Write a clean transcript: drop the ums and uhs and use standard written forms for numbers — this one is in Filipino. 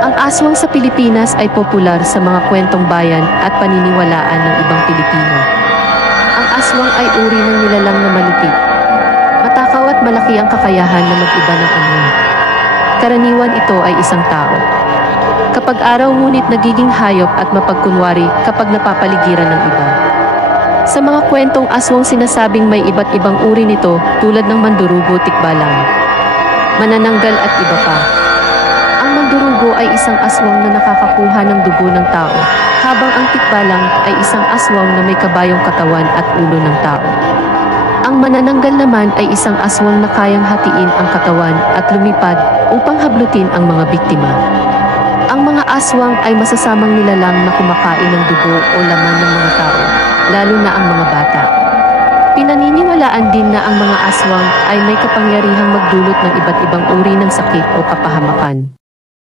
Ang aswang sa Pilipinas ay popular sa mga kwentong bayan at paniniwalaan ng ibang Pilipino. Ang aswang ay uri ng nilalang na malupit. Matakaw at malaki ang kakayahan na mag-iba ng anyo. Karaniwan ito ay isang tao. Kapag araw ngunit nagiging hayop at mapagkunwari kapag napapaligiran ng iba. Sa mga kwentong aswang sinasabing may iba't ibang uri nito tulad ng mandurugo, tikbalang, manananggal at iba pa. Ang mandurugo ay isang aswang na nakakakuha ng dugo ng tao, habang ang tikbalang ay isang aswang na may kabayong katawan at ulo ng tao. Ang manananggal naman ay isang aswang na kayang hatiin ang katawan at lumipad upang hablutin ang mga biktima. Ang mga aswang ay masasamang nilalang na kumakain ng dugo o laman ng mga tao, lalo na ang mga bata. Pinaniniwalaan din na ang mga aswang ay may kapangyarihang magdulot ng iba't ibang uri ng sakit o kapahamakan.